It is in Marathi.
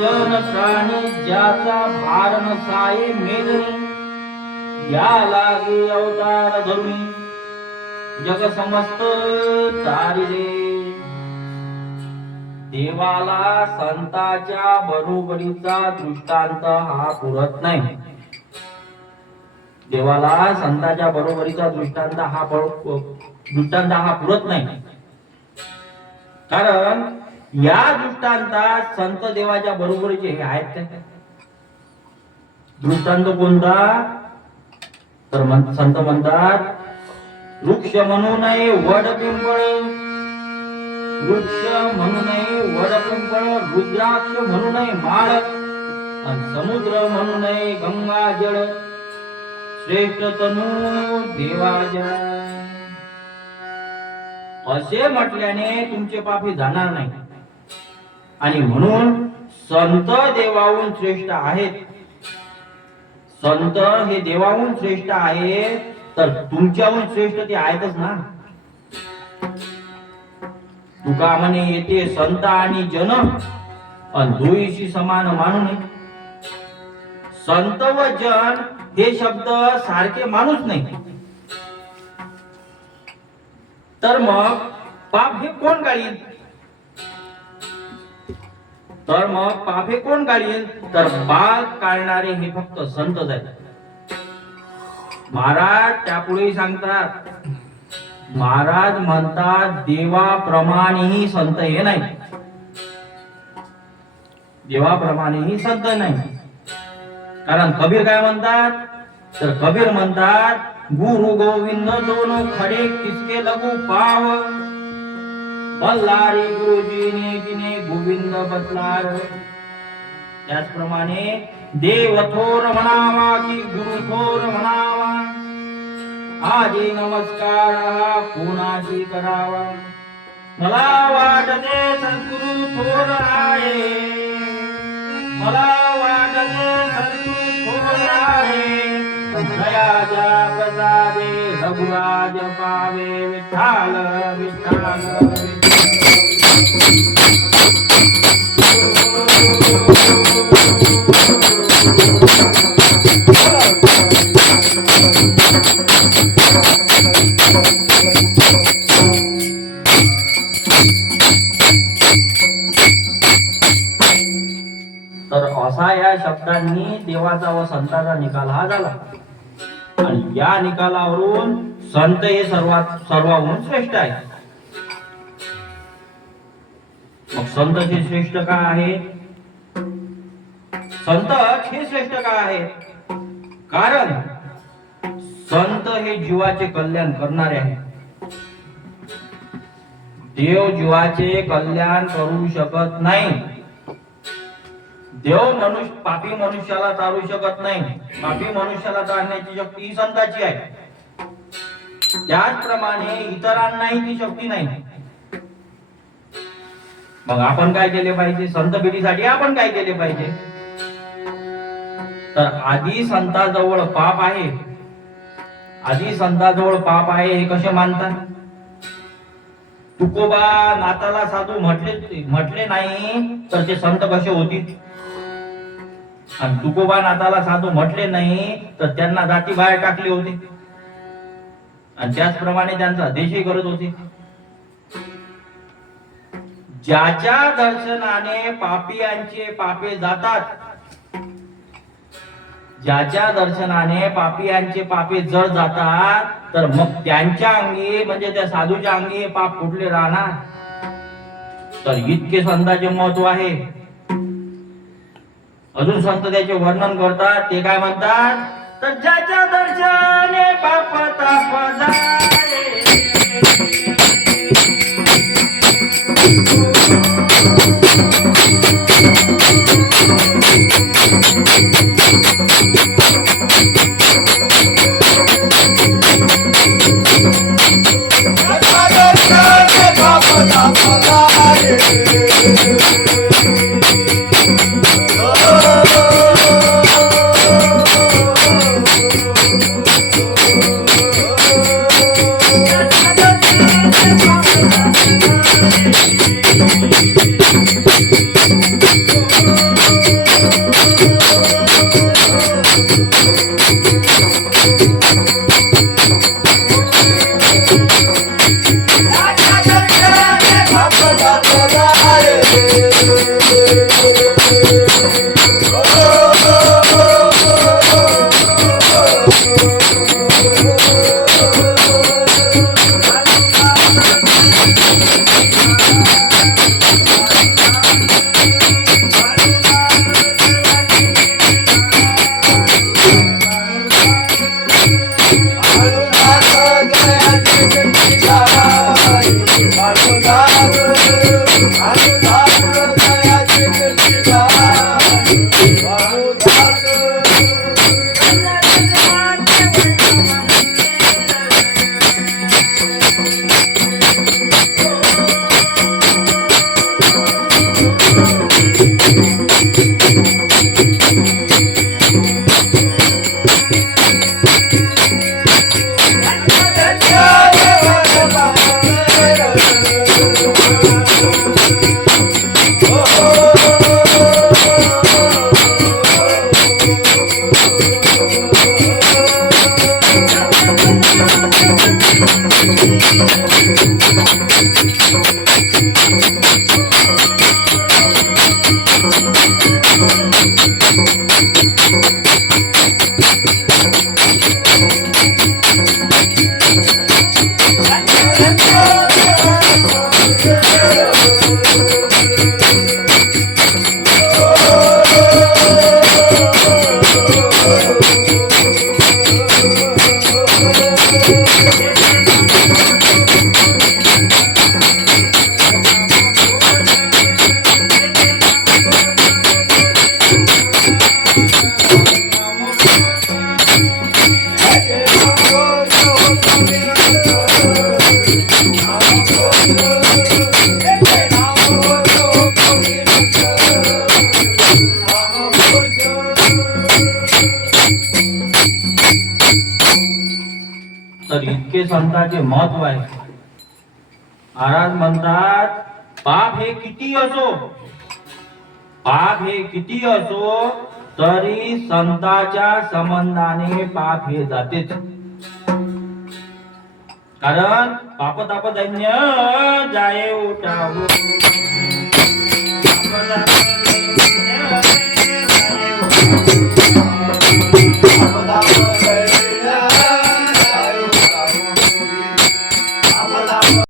जन प्राणी ज्याचा भार नसाये मेदनी या लागे अवतार धरुणी जग समस्त चारिले देवाला संताच्या बरोबरीचा दृष्टांत हा पुरत नाही. देवाला संताच्या बरोबरीचा दृष्टांत हा पुरत नाही. कारण या दृष्टांतात संत देवाच्या बरोबरीचे हे आहेत का? दृष्टांत कोणता? तर संत म्हणतात वृक्ष म्हणू नये वड पिंपळ, वृक्ष म्हणू नये वड पिंपळ, रुद्राक्ष म्हणू नये माळ, आणि समुद्र म्हणू नये गंगा जळ, श्रेष्ठ तनू देवाजा. असे म्हटल्याने तुमचे पापी जाणार नाही. आणि म्हणून संत देवाहून श्रेष्ठ आहेत. संत हे देवाहून श्रेष्ठ आहेत, तर तुमच्याहून श्रेष्ठ ते आहेतच ना. तुका म्हणे येते संत आणि जन आणि दोईशी समान मानू नये. संत व जन हे शब्द सारखे मानूच नाही. तर मग पाप हे कोण गाळील? तर मग पाप हे कोण गाळील? तर पाप काढणारे हे फक्त संतच आहेत. महाराज त्यापुढे सांगतात, महाराज म्हणतात देवाप्रमाणेही संत हे नाही. देवाप्रमाणेही संत नाही. कारण कबीर काय म्हणतात? तर कबीर म्हणतात गुरु गोविंद दोन खडे किसके लगू पाव, बल्लारी गुरुजीने तिने गोविंद बदलार. त्याचप्रमाणे देव थोर म्हणावा की गुरु थोर म्हणावा, आजी नमस्कार हा कोणाची करावा. मला वाटते सद्गुरु थोर आहे, मला वाटते सद्गुरु थोर आहे, दयाच्या प्रसादे रघुराज पावे. विठ्ठल विठ्ठल तर असा या शब्दांनी देवाचा व संताचा निकाल हा झाला. आणि या निकालावरून संत हे सर्वाहून श्रेष्ठ आहे. मग संत हे श्रेष्ठ का आहे? संत हे श्रेष्ठ का आहे? कारण संत हे जीवाचे कल्याण करणारे आहे. देव जीवाचे कल्याण करू शकत नाही. देव पापी मनुष्याला तारू शकत नाही. पापी मनुष्याला तारण्याची शक्ती ही संताची आहे. त्याचप्रमाणे इतरांनाही ती शक्ती नाही. मग आपण काय केले पाहिजे? संत पिढीसाठी आपण काय केले पाहिजे? तर आधी संताजवळ पाप आहे. आधी संताजवळ पाप आहे हे कसे मानतात? तुकोबा नाताला साधू म्हटले नाही तर ते संत कसे होतील? आणि तुकोबा नाताला साधू म्हटले नाही तर त्यांना जाती बाहेर टाकले होते. आणि त्याचप्रमाणे त्यांचा देशही करत होते. ज्याच्या दर्शनाने पापियांचे पापे जातात, ज्याच्या दर्शनाने पापियांचे पापे जर जातात, तर मग त्यांच्या अंगी म्हणजे त्या साधूच्या अंगी पाप कुठले राहणार? तर इतके संतांचे महत्व आहे. अजून संत त्याचे वर्णन करतात. ते काय म्हणतात? तर ज्याच्या दर्शनाने पाप ताप जाए, तर इतके संतांचे महत्व आहे. महाराज म्हणतात पाप हे किती असो तरी संतांच्या संबंधाने पाप हे जातेच. कारण पाप ताप दैन्य जाये उठावो पाप ताप दैन्य जाये उठावो.